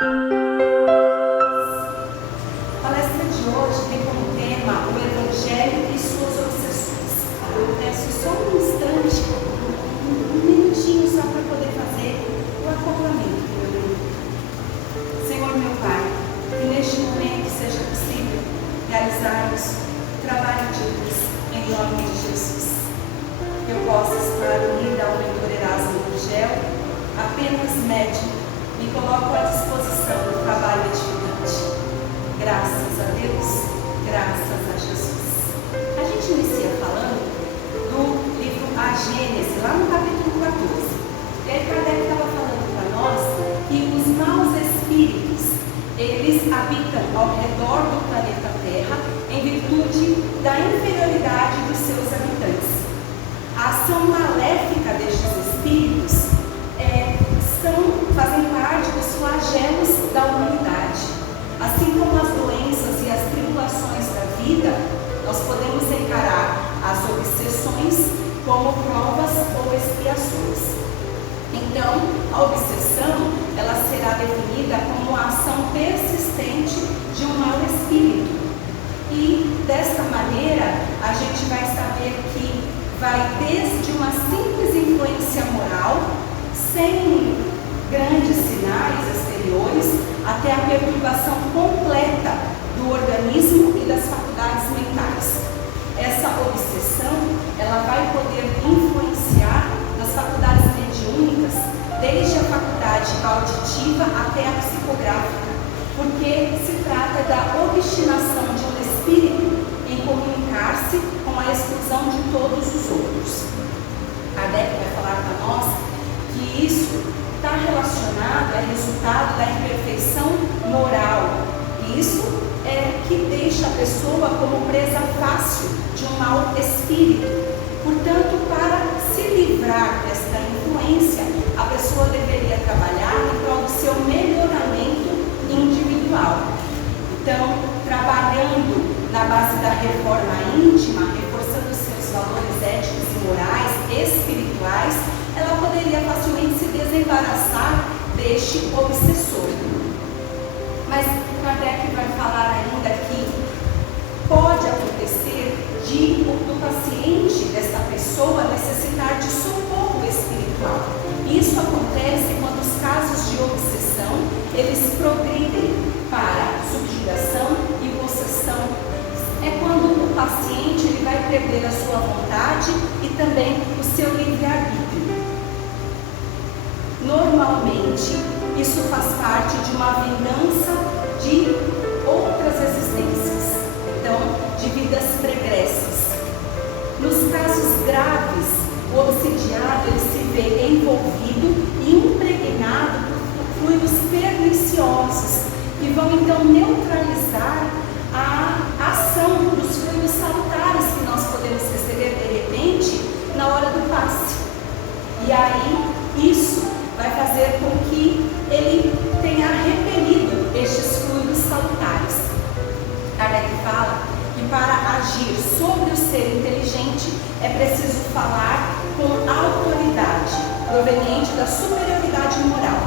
A palestra de hoje tem como tema o Evangelho e suas obsessões. Eu peço só um instante, um minutinho só para poder fazer o acoplamento do meu grupo. Senhor meu Pai, que neste momento seja possível realizarmos o trabalho de Deus em nome de Jesus. Que eu possa estar unida ao mentor Erasmo Gurgel, apenas médico, me coloco à disposição do trabalho edificante. Graças a Deus, graças a Jesus. A gente inicia falando do livro A Gênese, lá no capítulo 14. E aí Kardec estava falando para nós que os maus espíritos, eles habitam ao redor do planeta Terra em virtude da inferioridade dos seus habitantes. A ação maléfica destes espíritos fazem parte dos flagelos da humanidade. Assim como as doenças e as tribulações da vida, nós podemos encarar as obsessões como provas ou expiações. Então, a obsessão, ela será definida como a ação persistente de um mau espírito. E, desta maneira, a gente vai saber que vai desde uma simples influência moral, sem grandes sinais exteriores, até a perturbação completa do organismo e das faculdades mentais. Essa obsessão, ela vai poder influenciar nas faculdades mediúnicas, desde a faculdade auditiva até a psicográfica, porque se trata da obstinação de um espírito em comunicar-se com a exclusão de todos os outros. Kardec vai falar para nós que isso está relacionado, é resultado da imperfeição moral. Isso é que deixa a pessoa como presa fácil de um mau espírito. Portanto, para se livrar desta influência, a pessoa deveria trabalhar em prol do seu melhoramento individual. Então, trabalhando na base da reforma íntima, reforçando seus valores éticos e morais, espirituais, ela poderia facilmente se desembaraçar deste obsessor. Mas Kardec vai falar ainda que pode acontecer do paciente, desta pessoa, necessitar de socorro espiritual. Isso acontece quando os casos de obsessão, eles progridem para subjugação e possessão. É quando o paciente ele vai perder a sua vontade e também o seu livre-arbítrio. Normalmente, isso faz parte de uma vingança de outras existências, então, de vidas pregressas. Nos casos graves, o obsidiado ele se vê envolvido e impregnado por fluidos perniciosos, que vão então neutralizar a ação dos fluidos salutares que nós podemos receber de repente na hora do passe. E aí, isso vai fazer com que ele tenha repelido estes fluidos salutares. Kardec fala que para agir sobre o ser inteligente é preciso falar com autoridade, proveniente da superioridade moral.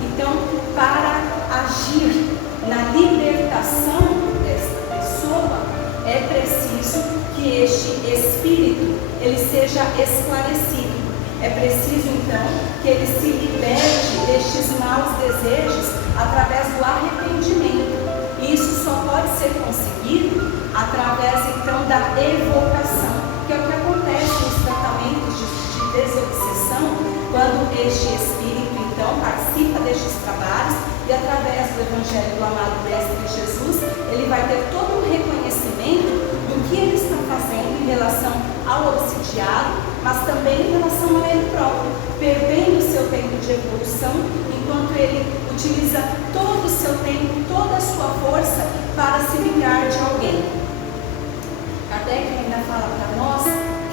Então, para agir na libertação desta pessoa, é preciso que este espírito ele seja esclarecido. É preciso, então, que ele se liberte destes maus desejos através do arrependimento. E isso só pode ser conseguido através, então, da evocação, que é o que acontece nos tratamentos de desobsessão, quando este espírito, então, participa destes trabalhos e, através do Evangelho do amado Mestre Jesus, ele vai ter todo um reconhecimento do que ele está fazendo em relação ao obsidiado, mas também em relação a ele próprio, perdendo o seu tempo de evolução, enquanto ele utiliza todo o seu tempo, toda a sua força para se vingar de alguém. Kardec ainda fala para nós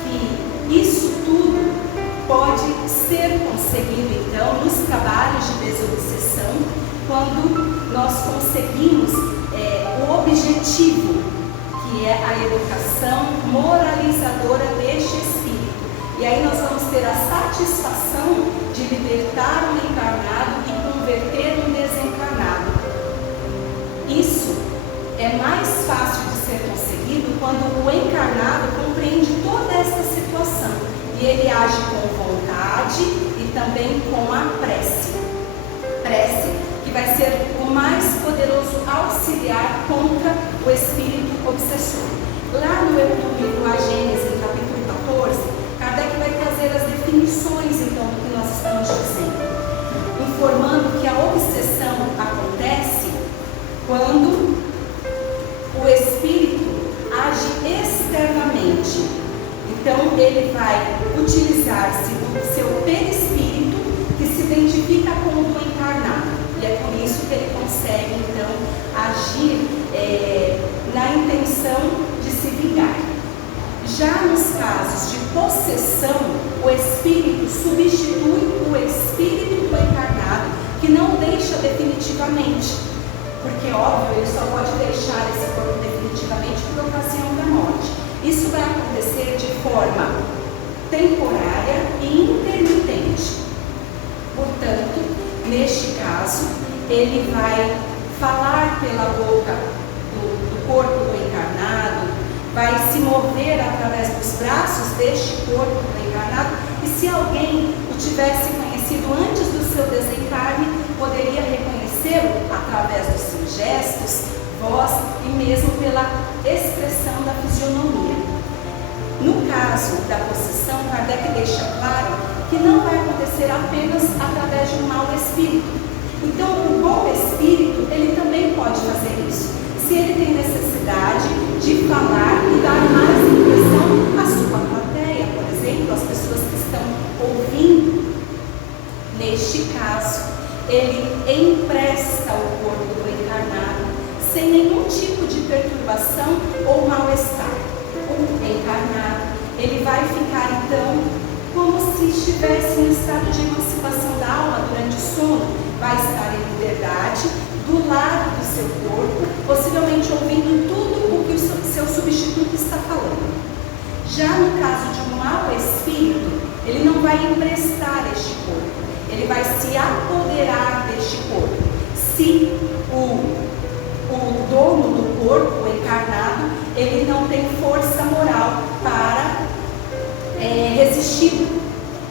que isso tudo pode ser conseguido, então, nos trabalhos de desobsessão, quando nós conseguimos o objetivo, que é a educação moralizadora deste espírito. E aí nós vamos ter a satisfação de libertar o encarnado e converter o desencarnado. E ele age com vontade e também com a prece. Prece que vai ser o mais poderoso auxiliar contra o espírito obsessor. Lá no livro A Gênese, no capítulo 14, Kardec vai trazer as definições então do que nós estamos dizendo, informando que a obsessão acontece quando o espírito age externamente. Então ele vai utilizar-se do seu perispírito que se identifica com o do encarnado. E é por isso que ele consegue então agir na intenção de se vingar. Já nos casos de possessão, o espírito substitui o espírito do encarnado, que não deixa definitivamente, porque óbvio ele só pode deixar esse corpo definitivamente por ocasião da morte. Isso vai acontecer de forma temporária e intermitente. Portanto, neste caso, ele vai falar pela boca do corpo do encarnado, vai se mover através dos braços deste corpo do encarnado, e se alguém o tivesse conhecido antes do seu desencarne, poderia reconhecê-lo através dos seus gestos, voz e mesmo pela expressão da fisionomia. No caso da possessão, Kardec deixa claro que não vai acontecer apenas através de um mau espírito. Então, o bom espírito, ele também pode fazer isso, se ele tem necessidade de falar e dar mais impressão à sua plateia, por exemplo, às pessoas que estão ouvindo. Neste caso, ele empresta o corpo do encarnado sem nenhum tipo de perturbação ou mal-estar. O encarnado, ele vai ficar então como se estivesse em estado de emancipação da alma durante o sono, vai estar em liberdade, do lado do seu corpo, possivelmente ouvindo tudo o que o seu substituto está falando. Já no caso de um mau espírito, ele não vai emprestar este corpo, ele vai se apoderar deste corpo. Se o dono do corpo, o encarnado, ele não tem força moral para resistir.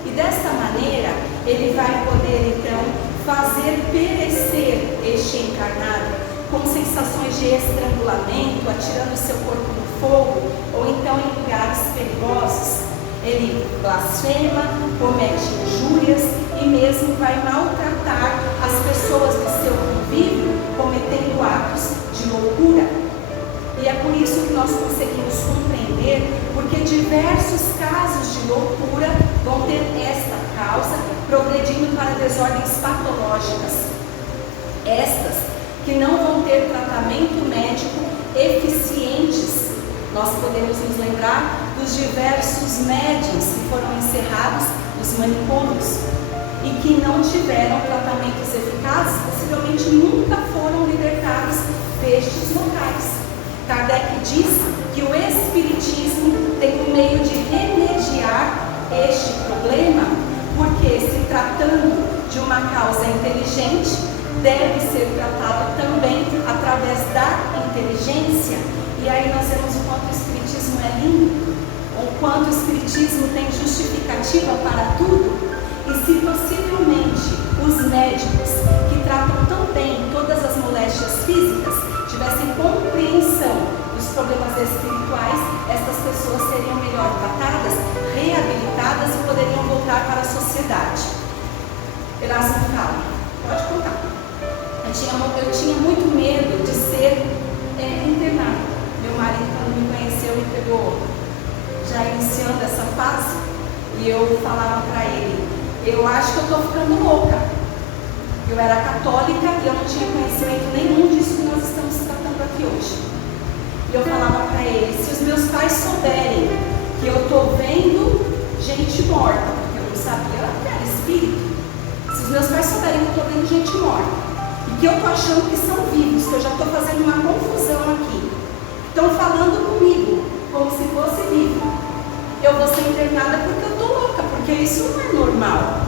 E desta maneira, ele vai poder então fazer perecer este encarnado com sensações de estrangulamento, atirando seu corpo no fogo, ou então em lugares perigosos. Ele blasfema, comete injúrias e mesmo vai maltratar as pessoas do seu convívio, cometendo atos de loucura. E é por isso que nós conseguimos compreender porque diversos casos de loucura vão ter esta causa, progredindo para desordens patológicas. Estas que não vão ter tratamento médico eficientes. Nós podemos nos lembrar dos diversos médiuns que foram encerrados nos manicômios e que não tiveram tratamentos eficazes, possivelmente nunca foram libertados destes locais. Kardec diz que o Espiritismo tem um meio de remediar este problema, porque se tratando de uma causa inteligente, deve ser tratado também através da inteligência. E aí nós vemos o quanto o Espiritismo é lindo, o quanto o Espiritismo tem justificativa para tudo. E se possivelmente os médicos que tratam tão bem todas as moléstias físicas tivessem compreensão dos problemas espirituais, estas pessoas seriam melhor tratadas, reabilitadas e poderiam voltar para a sociedade. Erasmo fala, pode contar. Eu tinha muito medo de ser internado. Meu marido, quando me conheceu, me pegou já iniciando essa fase, e eu falava para ele, eu acho que eu estou ficando louca. Eu era católica e eu não tinha conhecimento nenhum disso que nós estamos tratando aqui hoje. E eu falava para ele, se os meus pais souberem que eu estou vendo gente morta, porque eu não sabia que era espírito, se os meus pais souberem que eu estou vendo gente morta, e que eu estou achando que são vivos, que eu já estou fazendo uma confusão aqui, estão falando comigo como se fosse vivo, eu vou ser internada porque eu estou louca, porque isso não é normal.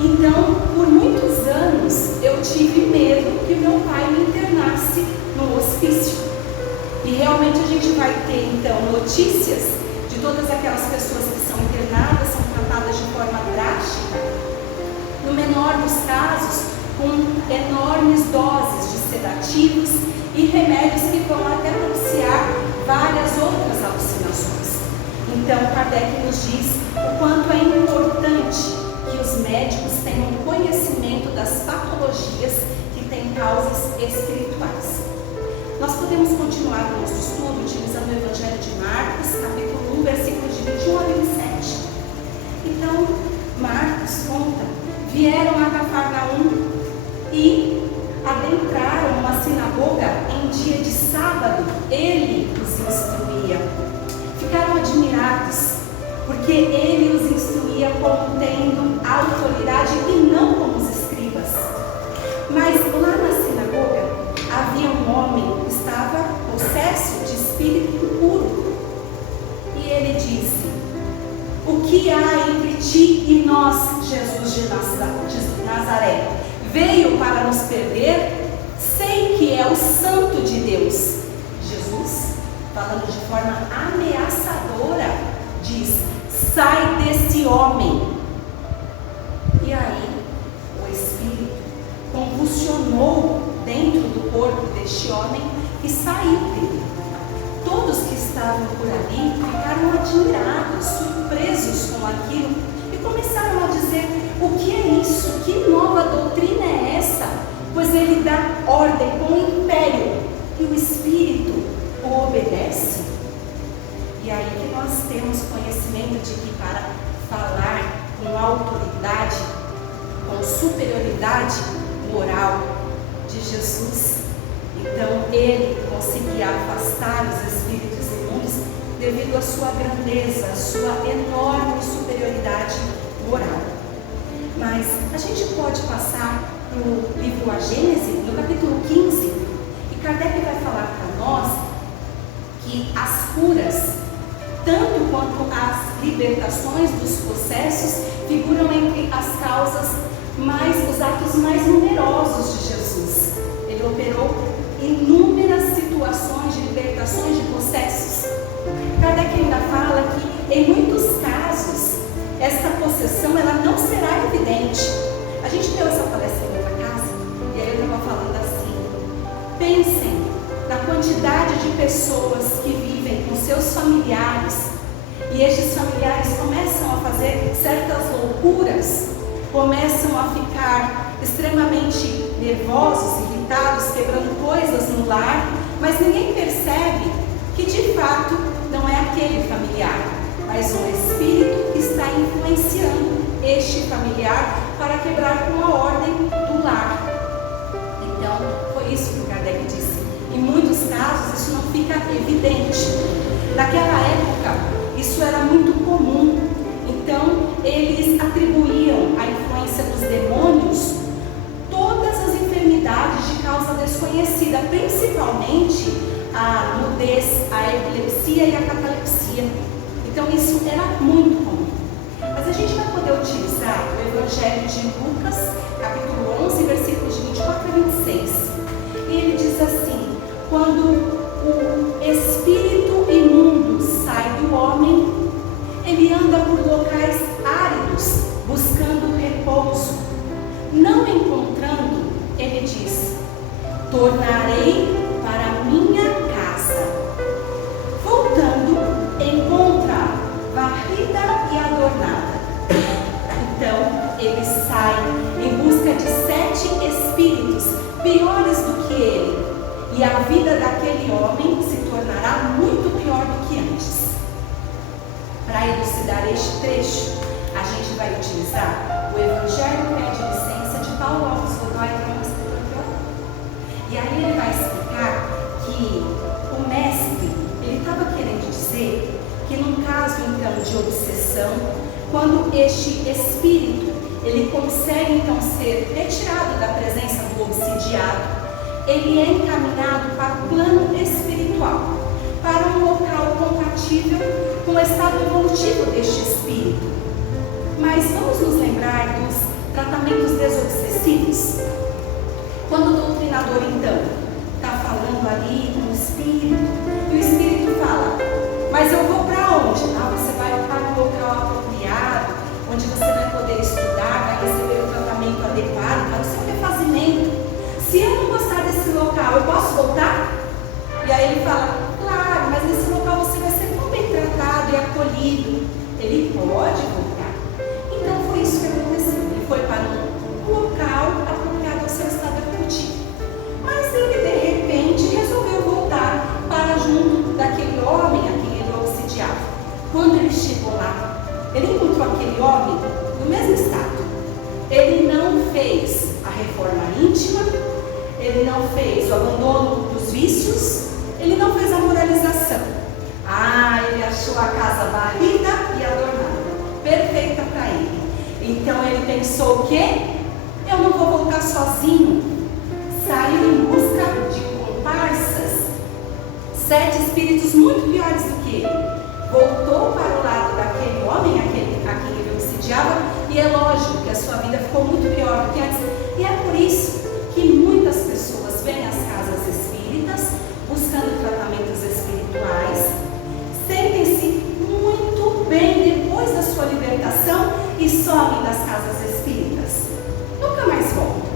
Então, por muitos anos, eu tive medo que meu pai me internasse no hospício. E realmente a gente vai ter, então, notícias de de todas aquelas pessoas que são internadas, são tratadas de forma drástica, no menor dos casos, com enormes doses de sedativos e remédios que vão até propiciar várias outras alucinações. Então, Kardec nos diz o quanto é importante que os médicos tenham conhecimento das patologias que têm causas espirituais. Nós podemos continuar o nosso estudo utilizando o Evangelho de Marcos, capítulo 1, versículos de 21 a 27. Então, Marcos conta: vieram a Cafarnaum e adentraram uma sinagoga em dia de sábado. Ele os instruía. Ficaram admirados, porque ele os instruía como tendo autoridade e não como os escribas. Mas lá na sinagoga havia um homem que estava possesso de espírito impuro. E ele disse: o que há entre ti e nós, Jesus de Nazaré? Veio para nos perder? Sei que é o Santo de Deus. Jesus, falando de forma ameaçadora, diz: sai desse homem. E aí o espírito convulsionou dentro do corpo deste homem e saiu dele. Todos que estavam por ali ficaram admirados, surpresos com aquilo, e começaram a dizer: o que é isso? Que nova doutrina é essa? Pois ele dá ordem com império e o espírito o obedece. E aí que nós temos conhecimento de que para falar com autoridade, com superioridade moral de Jesus, então ele conseguia afastar os espíritos imundos devido à sua grandeza, à sua enorme superioridade moral. Mas a gente pode passar para o livro A Gênese, no capítulo 15, e Kardec vai falar para nós que as curas, tanto quanto as libertações dos possessos, figuram entre as causas os atos mais numerosos de Jesus. Ele operou inúmeras situações de libertações de possessos. Kardec ainda fala que, em muitos casos, esta possessão ela não será evidente. A gente deu essa palestra em outra casa, e aí eu estava falando assim: pensem na quantidade de pessoas que vivem com seus familiares, e estes familiares começam a fazer certas loucuras, começam a ficar extremamente nervosos, irritados, quebrando coisas no lar, mas ninguém percebe que de fato não é aquele familiar, mas um espírito que está influenciando este familiar para quebrar com a ordem do lar. Então, foi isso que o Kardec disse. Em muitos casos, isso não fica evidente. Naquela época, isso era muito comum. Então, eles atribuíam à influência dos demônios todas as enfermidades de causa desconhecida, principalmente a nudez, a epilepsia e a catalepsia. Então, isso era muito comum. Mas a gente vai poder utilizar o Evangelho de Lucas, capítulo 11, versículos de 24 a 26. E ele diz assim: quando o espírito imundo sai do homem, ele anda por locais áridos, buscando repouso. Não encontrando, ele diz: tornarei para minha casa. Voltando, encontra varrida e adornada. Então, ele sai em busca de 7 espíritos piores do que ele, e a vida daquele homem se tornará muito pior do que antes. Para elucidar este trecho, a gente vai utilizar o Evangelho Pede Licença de Paulo Alves Godoy, que é um escritor teólogo. E aí ele vai explicar que o mestre, ele estava querendo dizer que num caso então de obsessão, quando este espírito, ele consegue então ser retirado da presença do obsidiado, ele é encaminhado para o plano espiritual, para um local compatível com o estado evolutivo deste espírito. Mas vamos nos lembrar dos tratamentos desobsessivos? Quando o doutrinador então está falando ali com o espírito, e o espírito fala: mas eu vou para onde? eu posso voltar? E aí ele fala, claro, mas nesse local você vai ser tão bem tratado e acolhido. Ele pode voltar. Então foi isso que aconteceu. Ele foi para um local apropriado ao seu estado afetivo. Mas ele de repente resolveu voltar para junto daquele homem a quem ele obsidiava. Quando ele chegou lá, ele encontrou aquele homem no mesmo estado. Ele não fez a reforma íntima, ele não fez o abandono dos vícios, ele não fez a moralização. Ele achou a casa varrida e adornada, perfeita para ele. Então ele pensou o quê? Eu não vou voltar sozinho. Saiu em busca de comparsas, 7 espíritos muito piores do que ele. Voltou para o lado daquele homem a quem ele obsidiava, e é lógico que a sua vida ficou muito pior do que antes. E é por isso que muitas pessoas vêm às casas espíritas buscando tratamentos espirituais, sentem-se muito bem depois da sua libertação e somem das casas espíritas. Nunca mais voltam.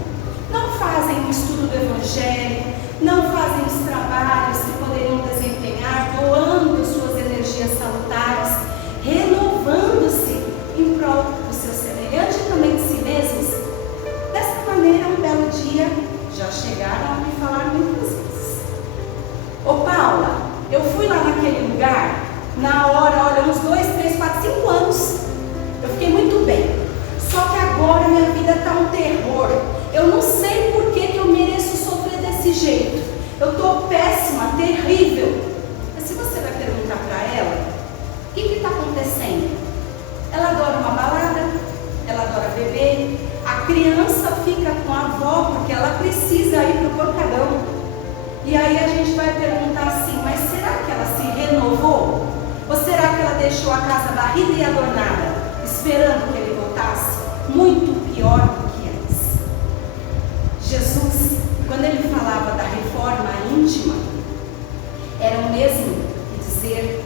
Não fazem o estudo do Evangelho, não fazem os trabalhos que poderiam desempenhar, doando suas energias salutares, renovando-se em prol do seu semelhante e também de si mesmos. Dessa maneira, um belo dia, já chegaram a me falar muitas vezes: ô Paula, eu fui lá naquele lugar, na hora, olha, uns 2, 3, 4, 5 anos, eu fiquei muito bem, só que agora minha vida está um terror, eu não sei por que eu mereço sofrer desse jeito, eu estou péssima, terrível. Mas se você vai perguntar para ela, o que está acontecendo? Ela adora uma balada, ela adora beber, a criança fica com a avó porque ela precisa ir para o porcadão. E aí a gente vai perguntar assim, mas será que ela se renovou? Ou será que ela deixou a casa varrida e adornada, esperando que ele voltasse? Muito pior do que antes. Jesus, quando ele falava da reforma íntima, era o mesmo que dizer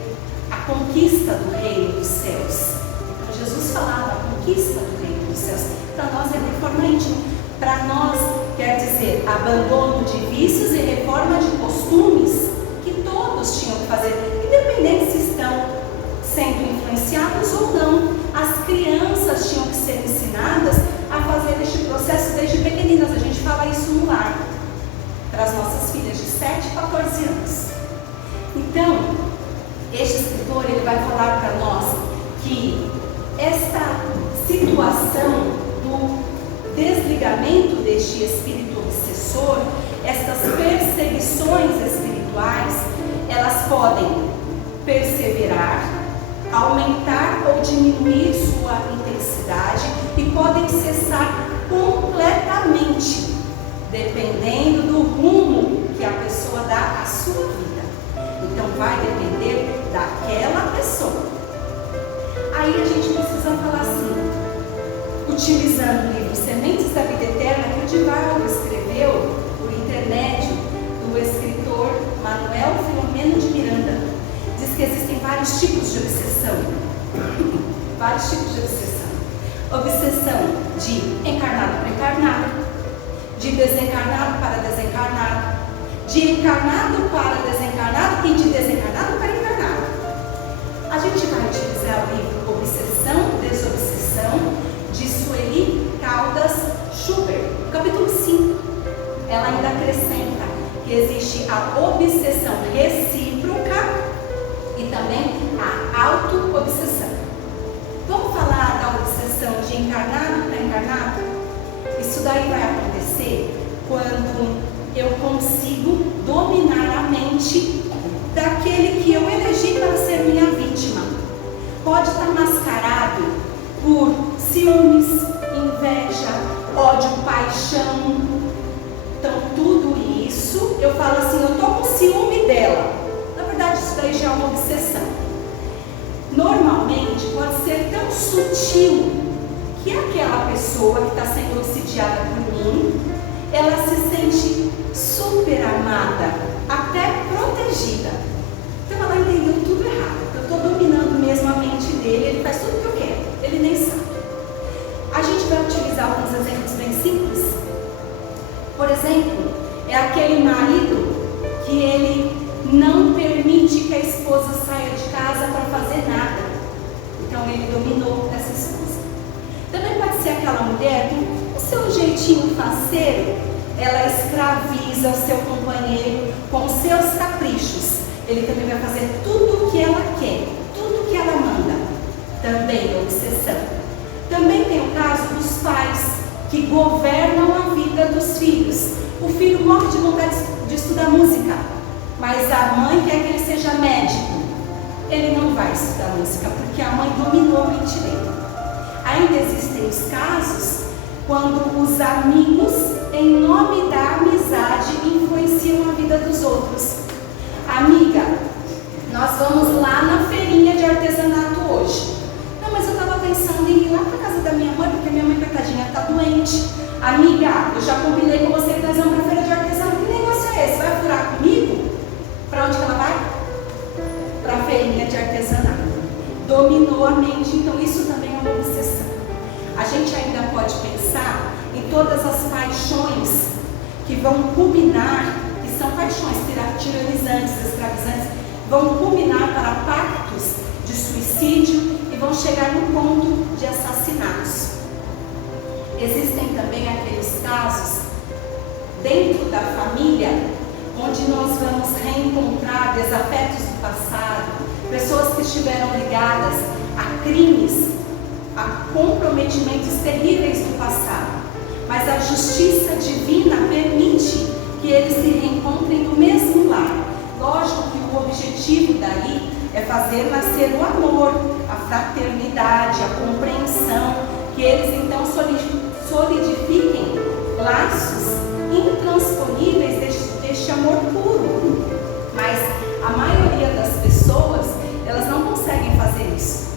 a conquista do reino dos céus. Então Jesus falava a conquista do reino dos céus. Para nós é reforma íntima. Para nós quer dizer abandono de vícios e reforma de costumes que todos tinham que fazer, independente se estão sendo influenciados ou não. As crianças tinham que ser ensinadas a fazer este processo desde pequeninas. A gente fala isso no lar, para as nossas filhas de 7 e 14 anos. Então, este escritor ele vai falar para nós que esta situação do desligamento deste espírito obsessor, estas perseguições espirituais, elas podem perseverar, aumentar ou diminuir sua intensidade e podem cessar completamente, dependendo do rumo que a pessoa dá à sua vida. Então vai depender daquela pessoa. Aí a gente precisa falar assim, utilizando o livro Sementes da Vida Eterna, que o Divaldo escreveu por intermédio do escritor Manuel Filomeno de Miranda. Diz que existem vários tipos de obsessão. Vários tipos de obsessão. Obsessão de encarnado para encarnado, de desencarnado para desencarnado, de encarnado para desencarnado e de desencarnado para encarnado. A gente vai utilizar o livro Obsessão, Desobsessão, de Sueli Caldas Schubert, capítulo 5. Ela ainda acrescenta que existe a obsessão recíproca e também a auto-obsessão. Vamos falar da obsessão de encarnado para encarnado? Isso daí vai acontecer quando eu consigo dominar a mente daquele que eu elegi para ser minha vítima. Pode estar mascarado por ciúmes, inveja, ódio, paixão. Então tudo isso, eu falo assim, eu estou com ciúme dela. Na verdade isso daí já é uma obsessão. Normalmente pode ser tão sutil que aquela pessoa que está sendo obsidiada por mim, ela se sente super amada, até protegida. Então ela entendeu tudo errado. Eu estou dominando mesmo a mente dele, ele faz tudo o que eu quero, ele nem sabe. A gente vai utilizar alguns exemplos bem simples. Por exemplo, é aquele marido que ele não permite que a esposa saia de casa para fazer nada. Então ele dominou essa esposa. Também pode ser aquela mulher que, com o seu jeitinho faceiro, ela escraviza o seu companheiro com os seus caprichos. Ele também vai fazer tudo o que ela quer, tudo o que ela manda. Também obsessão. Também tem o caso dos pais que governam a vida dos filhos. O filho morre de vontade de estudar música, mas a mãe quer que ele seja médico. Ele não vai estudar música porque a mãe dominou a mente dele. Ainda existem os casos quando os amigos, em nome da amizade, influenciam a vida dos outros. Amiga, nós vamos lá na feirinha de artesanato hoje. Não, mas eu estava pensando em ir lá para casa da minha mãe, porque minha mãe, coitadinha, está doente. Amiga, eu já combinei com você que nós vamos para a feira de artesanato. Que negócio é esse? Vai furar comigo? Para onde que ela vai? Para a feirinha de artesanato. Dominou a mente, então isso também é uma obsessão. A gente ainda pode pensar em todas as paixões que vão culminar, que são paixões tiranizantes, escravizantes, vão culminar para pactos de suicídio e vão chegar no ponto de assassinatos. Existem também aqueles casos dentro da família onde nós vamos reencontrar desafetos do passado, pessoas que estiveram ligadas a crimes, a comprometimentos terríveis do passado, mas a justiça divina permite que eles se reencontrem no mesmo lar. Lógico que o objetivo daí é fazer nascer o amor, a fraternidade, a compreensão, que eles então solidifiquem laços intransponíveis deste amor puro. Mas a maioria das pessoas, elas não conseguem fazer isso.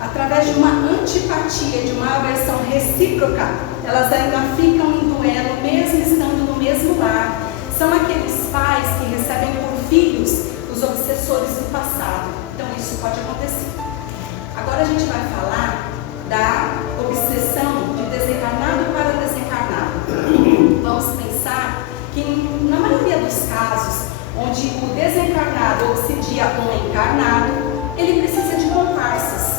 Através de uma antipatia, de uma aversão recíproca, elas ainda ficam em duelo, mesmo estando no mesmo lar. São aqueles pais que recebem por filhos os obsessores do passado. Então isso pode acontecer. Agora a gente vai falar da obsessão de desencarnado para desencarnado. Vamos pensar que na maioria dos casos, onde o desencarnado obsedia um encarnado, ele precisa de comparsas.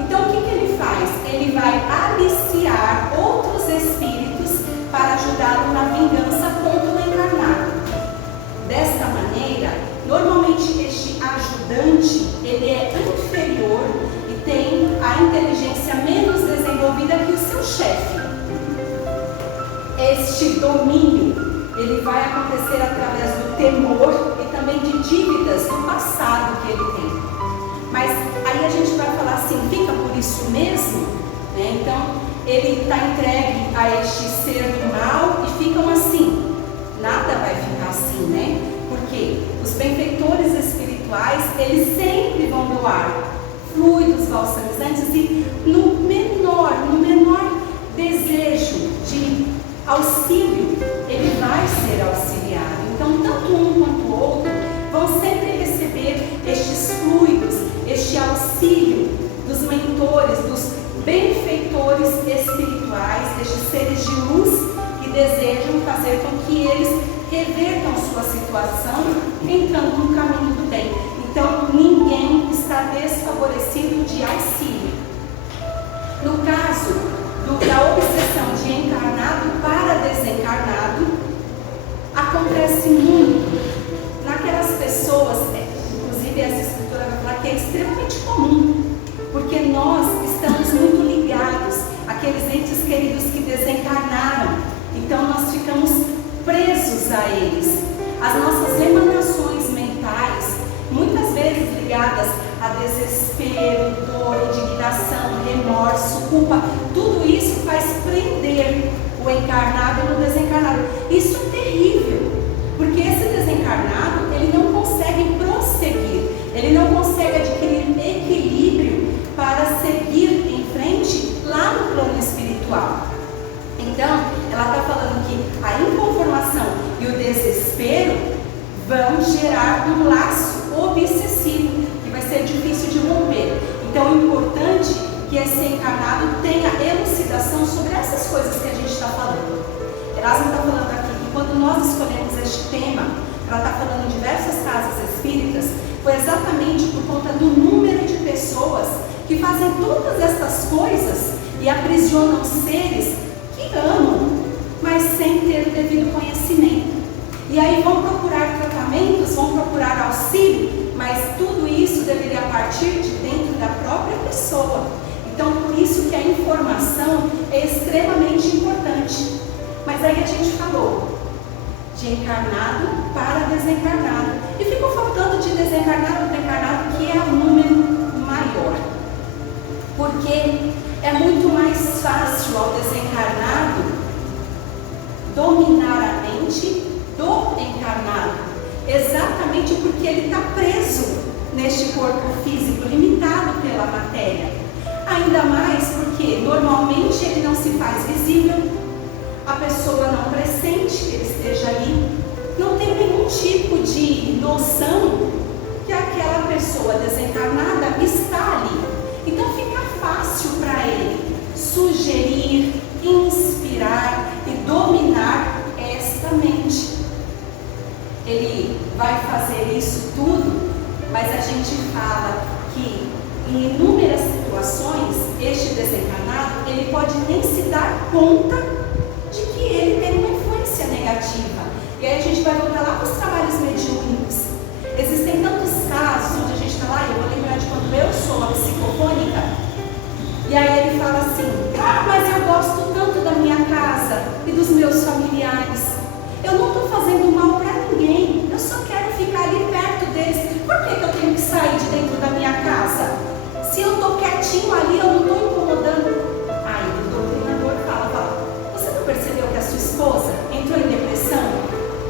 Então o que ele faz? Ele vai aliciar outros espíritos para ajudá-lo na vingança contra o encarnado. Desta maneira, normalmente este ajudante, ele é inferior e tem a inteligência menos desenvolvida que o seu chefe. Este domínio, ele vai acontecer através do temor e também de dívidas do passado que ele tem. Mas aí a gente vai falar assim, fica por isso mesmo? Né? Então, ele está entregue a este ser do mal e ficam assim. Nada vai ficar assim, né? Porque os benfeitores espirituais, eles sempre vão doar fluidos balsamizantes e no menor desejo de auxílio, ele vai ser auxiliado. Então, tanto um quanto o outro vão sempre receber estes fluidos, este auxílio dos mentores, dos benfeitores espirituais, destes seres de luz que desejam fazer com que eles revertam sua situação entrando no caminho do bem. Então, ninguém está desfavorecido de auxílio. No caso da obsessão de encarnado para desencarnado, acontece muito naquelas pessoas, inclusive essa escritura vai falar que é extremamente comum, porque nós estamos muito ligados àqueles entes queridos que desencarnaram, então nós ficamos presos a eles. As nossas emanações mentais, muitas vezes ligadas a desespero, dor, indignação, remorso, culpa, tudo isso faz prender o encarnado no desencarnado. Isso é terrível, porque esse desencarnado, ele não consegue prosseguir, ele não consegue adquirir equilíbrio para seguir em frente lá no plano espiritual. Então, ela está falando que a inconformação e o desespero vão gerar um laço obsessivo, que vai ser difícil de romper. Então, é importante que esse encarnado tenha elucidação sobre essas coisas que a gente está falando. Erasmo está falando aqui que quando nós nós escolhemos este tema, ela está falando em diversas casas espíritas, foi exatamente por conta do número de pessoas que fazem todas estas coisas e aprisionam seres que amam, mas sem ter o devido conhecimento. E aí vão procurar tratamentos, vão procurar auxílio, mas tudo isso deveria partir de dentro da própria pessoa. Então, por isso que a informação é extremamente importante. Mas aí a gente falou de encarnado para desencarnado. E ficou faltando de desencarnado para encarnado, que é o número maior. Porque é muito mais fácil ao desencarnado dominar a mente do encarnado. Exatamente porque ele está preso neste corpo físico, limitado pela matéria. Ainda mais porque normalmente ele não se faz visível, a pessoa não pressente que ele esteja ali, não tem nenhum tipo de noção que aquela pessoa desencarnada está ali. Então fica fácil para ele sugerir, inspirar e dominar esta mente. Ele vai fazer isso tudo, mas a gente fala que em inúmeras situações, este desencarnado, ele pode nem se dar conta de que ele tem uma influência negativa. E aí a gente vai voltar lá para os trabalhos mediúnicos. Existem tantos casos onde a gente está lá, eu vou lembrar de quando eu sou uma psicofônica, e aí ele fala assim: mas eu gosto tanto da minha casa e dos meus familiares, eu não estou fazendo mal para ninguém, eu só quero ficar ali perto deles, por que eu tenho que sair de dentro da minha casa? Se eu estou quietinho ali, eu não estou incomodando. Aí o doutrinador fala: você não percebeu que a sua esposa entrou em depressão?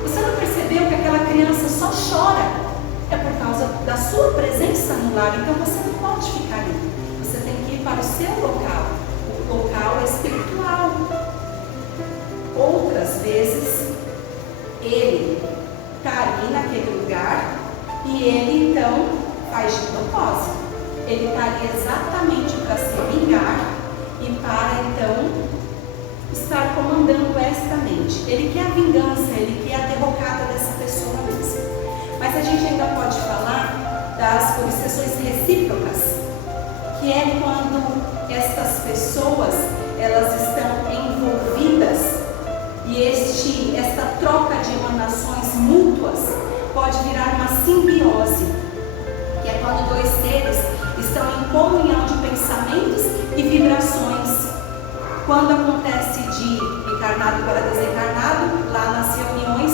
Você não percebeu que aquela criança só chora? É por causa da sua presença no lar, então você não pode ficar ali. Você tem que ir para o seu local. O local é espiritual. Outras vezes, ele está ali naquele lugar e ele então faz de propósito. Ele está ali exatamente para se vingar e para então estar comandando esta mente. Ele quer a vingança, ele quer a derrocada dessa pessoa mesmo. Mas a gente ainda pode falar das obsessões recíprocas, que é quando estas pessoas elas estão envolvidas e esta troca de emanações mútuas pode virar uma simbiose, que é quando dois seres estão em comunhão de pensamentos e vibrações. Quando acontece de encarnado para desencarnado, lá nas reuniões,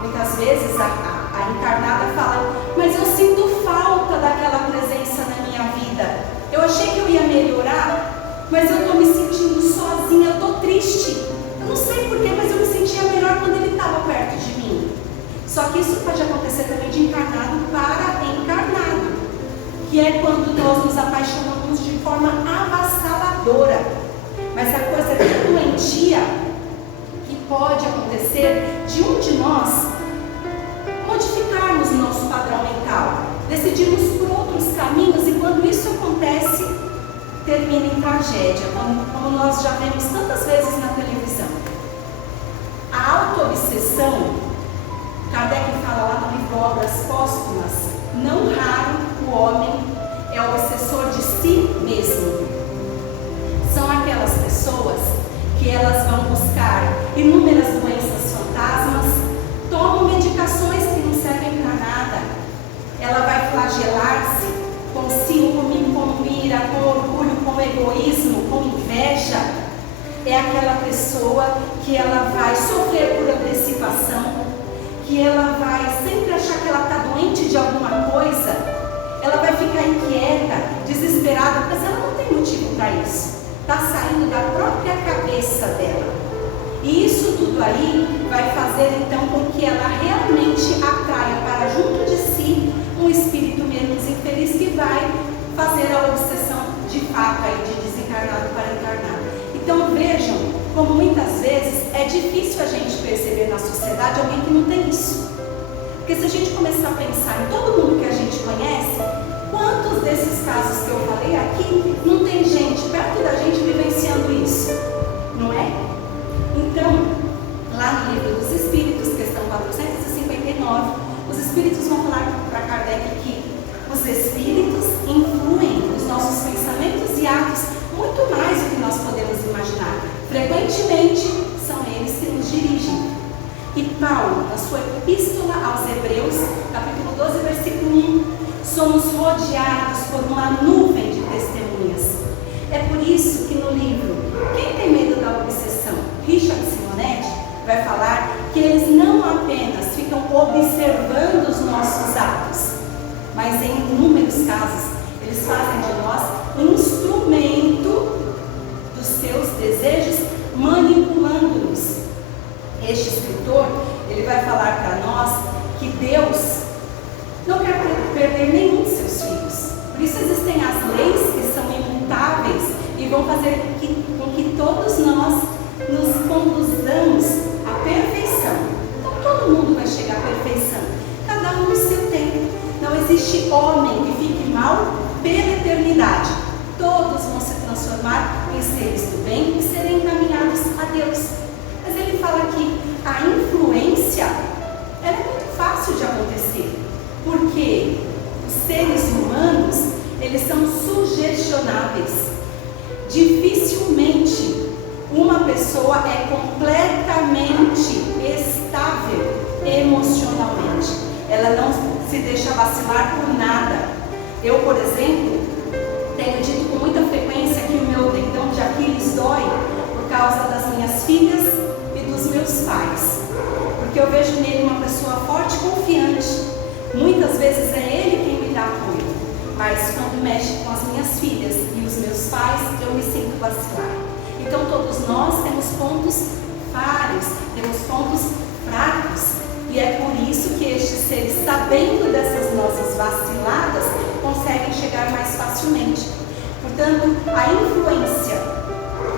muitas vezes a encarnada fala: mas eu sinto falta daquela presença na minha vida. Eu achei que eu ia melhorar, mas eu estou me sentindo sozinha, eu estou triste. Eu não sei porquê, mas eu me sentia melhor quando ele estava perto de mim. Só que isso pode acontecer também de encarnado para encarnado, que é quando nós nos apaixonamos de forma avassaladora. Mas a coisa é tão doentia que pode acontecer de um de nós modificarmos o nosso padrão mental, decidirmos por outros caminhos, e quando isso acontece, termina em tragédia, como nós já vemos tantas vezes na televisão. A auto-obsessão, Kardec fala lá no livro Obras Póstumas, não raro o homem é obsessor de si mesmo. São aquelas pessoas que elas vão buscar inúmeras doenças fantasmas, tomam medicações que não servem para nada. Ela vai flagelar-se com ciúme, com ira, com orgulho, com egoísmo, com inveja. É aquela pessoa que ela vai sofrer por antecipação, que ela vai sempre achar que ela está doente de alguma coisa. Ela vai ficar inquieta, desesperada, mas ela não tem motivo para isso. Está saindo da própria cabeça dela. E isso tudo aí vai fazer então com que ela realmente atraia para junto de si um espírito menos infeliz, que vai fazer a obsessão de fato aí de desencarnado para encarnado. Então vejam como muitas vezes é difícil a gente perceber na sociedade alguém que não tem isso. Porque se a gente começar a pensar em todo mundo que a gente conhece, quantos desses casos que eu falei aqui não tem gente perto da gente vivenciando isso? Não é? Então, lá no Livro dos Espíritos, 49, os espíritos vão falar para Kardec que os espíritos influem nos nossos pensamentos e atos muito mais do que nós podemos imaginar. Frequentemente, são eles que nos dirigem. E Paulo, na sua epístola aos Hebreus, capítulo 12, versículo 1, somos rodeados por uma nuvem de testemunhas. É por isso que no livro Quem Tem Medo da Obsessão, Richard Simonetti vai falar que eles não apenas ficam observando os nossos atos, mas em inúmeros casos, eles fazem de nós um instrumento dos seus desejos, manipulando-nos. Este escritor, ele vai falar para nós que Deus não quer perder nenhum de seus filhos. Por isso existem as leis que são imutáveis e vão fazer com que todos nós nos conduzamos à perfeição. Então todo mundo vai chegar à perfeição, cada um no seu tempo. Não existe homem que fique mal pela eternidade. Todos vão se transformar em seres do bem e serem encaminhados a Deus. Mas ele fala que a influência ela é muito fácil de acontecer, porque os seres humanos, eles são sugestionáveis. Dificilmente uma pessoa é completamente estável emocionalmente. Ela não se deixa vacilar por nada. Eu, por exemplo, tenho dito com muita frequência que o meu tendão de Aquiles dói por causa das minhas filhas e dos meus pais, porque eu vejo nele uma pessoa forte e confiante. Muitas vezes é ele quem me dá apoio, mas quando mexe com as minhas filhas e os meus pais, eu me sinto vacilar. Então todos nós temos pontos falhos, temos pontos fracos, e é por isso que estes seres, sabendo dessas nossas vaciladas, conseguem chegar mais facilmente. Portanto, a influência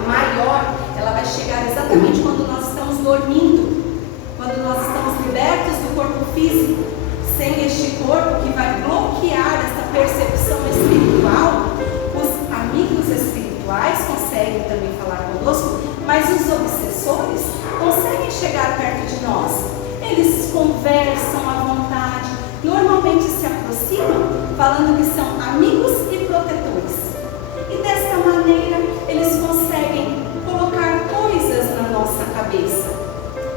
maior, ela vai chegar exatamente quando nós estamos dormindo, quando nós estamos libertos do corpo físico, sem este corpo que vai bloquear essa percepção espiritual. Os amigos espirituais conseguem também falar conosco, mas os obsessores conseguem chegar perto de nós. Eles conversam à vontade, normalmente se aproximam falando que são amigos e protetores. E desta maneira eles conseguem colocar coisas na nossa cabeça.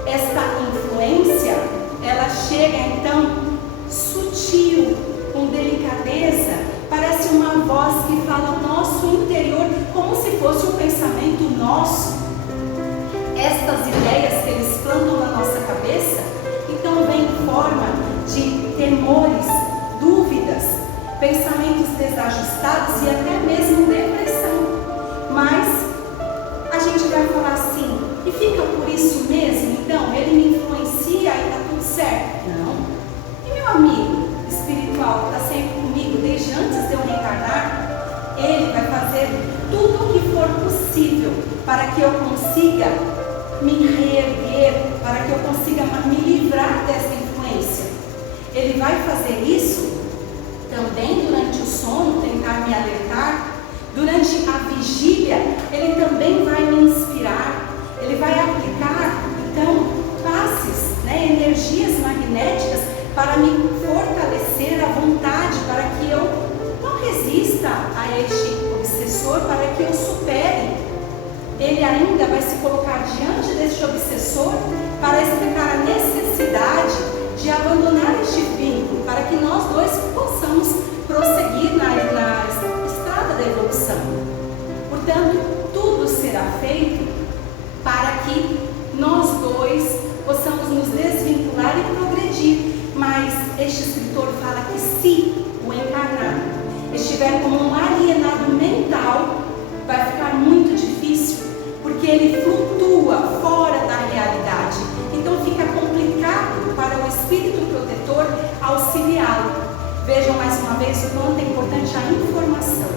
Esta influência, ela chega então sutil, com delicadeza, parece uma voz que fala ao nosso interior, como se fosse um pensamento nosso. Estas ideias que eles plantam na nossa cabeça, então vem em forma de temores, dúvidas, pensamentos desajustados e até mesmo depressão. Mas a gente vai falar assim, e fica por isso mesmo? Então, ele me influencia e está tudo certo? Não. E meu amigo espiritual que está sempre comigo desde antes de eu reencarnar, ele vai fazer tudo o que for possível para que eu consiga me reerguer, para que eu consiga me livrar dessa influência. Ele vai fazer isso também durante o sono, tentar me alertar. Durante a vigília, ele também vai me inspirar. Ele vai aplicar, então, passes, energias magnéticas para me fortalecer a vontade, para que eu não resista a este obsessor, para que eu supere. Ele ainda vai se colocar diante deste obsessor para explicar a necessidade de abandonar este vínculo, para que nós dois possamos prosseguir na estrada da evolução. Portanto, tudo será feito para que nós dois possamos nos desvincular e progredir. Mas este escritor fala que se o encarnado estiver como um alienado mental, vai ficar muito difícil, porque ele flutua fora da realidade. Então fica complicado para o espírito protetor auxiliá-lo. Vejam mais uma vez o quanto é importante a informação.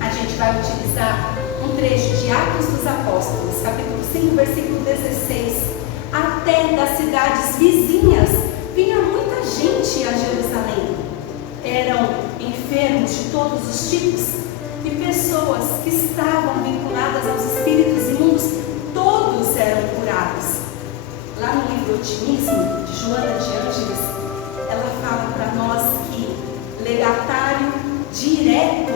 A gente vai utilizar um trecho de Atos dos Apóstolos, capítulo 5, versículo 16. Até das cidades vizinhas vinha muita gente a Jerusalém. Eram enfermos de todos os tipos e pessoas que estavam vinculadas aos espíritos imundos, todos eram curados. lá no livro Otimismo, de Joana de Ângeles, ela fala para nós que legatário direto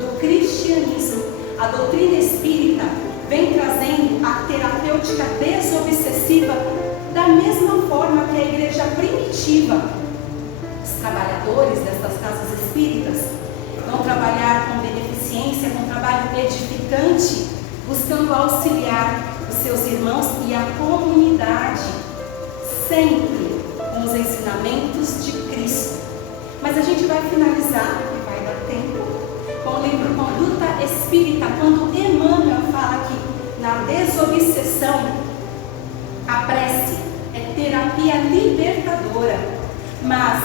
do cristianismo, a doutrina espírita vem trazendo a terapêutica desobsessiva da mesma forma que a igreja primitiva. Os trabalhadores dessas casas espíritas vão trabalhar com beneficência, com trabalho edificante, buscando auxiliar os seus irmãos e a comunidade, sempre com os ensinamentos de Cristo. Mas a gente vai finalizar, porque vai dar tempo, com o livro Conduta Espírita, quando Emmanuel fala que na desobsessão a prece é terapia libertadora, mas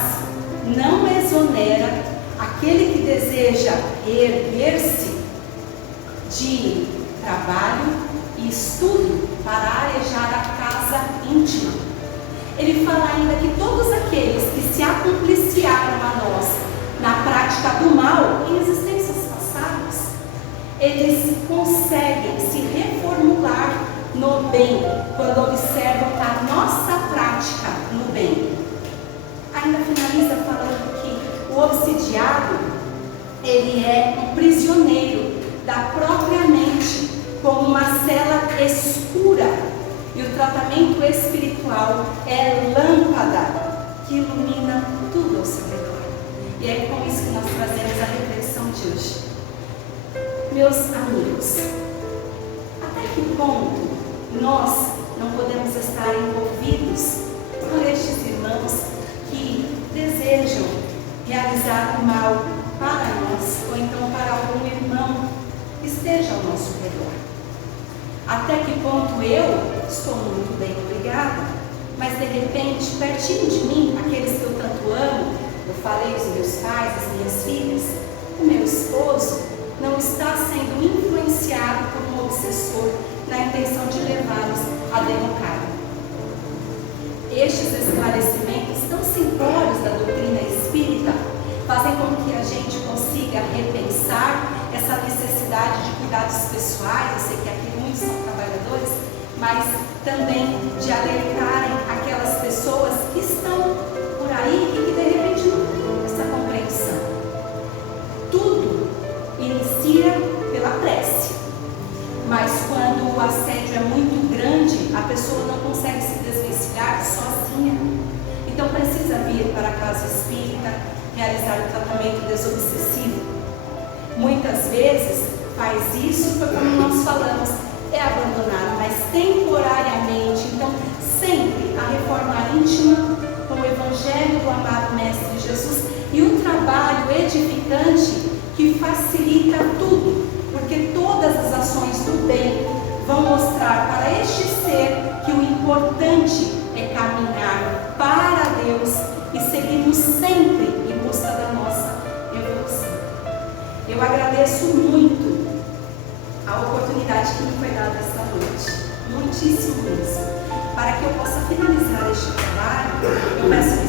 não exonera aquele que deseja erguer-se de trabalho e estudo para arejar a casa íntima. Ele fala ainda que todos aqueles que se acompliciaram a nós na prática do mal em existências passadas, eles conseguem se reformular no bem quando observam a nossa prática no bem. Ainda finaliza falando que o obsidiado, ele é um prisioneiro da própria mente, como uma cela escura, e o tratamento espiritual é lâmpada que ilumina tudo ao seu redor. E é com isso que nós trazemos a reflexão de hoje. Meus amigos, até que ponto nós não podemos estar envolvidos por estes irmãos que desejam realizar o mal para nós, ou então para algum irmão que esteja ao nosso redor? Até que ponto eu estou muito bem, obrigada, mas de repente, pertinho de mim, aqueles que eu tanto amo, eu falei os meus pais, as minhas filhas, o meu esposo, não está sendo influenciado por um obsessor na intenção de levá-los a derrocar. Estes esclarecimentos tão simplórios da doutrina espírita fazem com que a gente consiga repensar essa necessidade de cuidados pessoais. Eu sei que aqui muitos são trabalhadores, mas também de alertarem aquelas pessoas que estão por aí e que de repente não têm essa compreensão. Tudo inicia pela prece, mas quando o assédio é muito grande, a pessoa não consegue se desvencilhar sozinha. Então precisa vir para a casa espírita, realizar o tratamento desobsessivo. Muitas vezes faz isso, foi como nós falamos, é abandonado, mas temporariamente. Então sempre a reforma íntima com o Evangelho do amado Mestre Jesus e o trabalho edificante que facilita tudo, porque todas as ações do bem vão mostrar para este ser que o importante é caminhar para Deus e seguirmos sempre em busca da nossa evolução. Eu agradeço muito a oportunidade que me foi dada esta noite, muitíssimo mesmo. Para que eu possa finalizar este trabalho, eu peço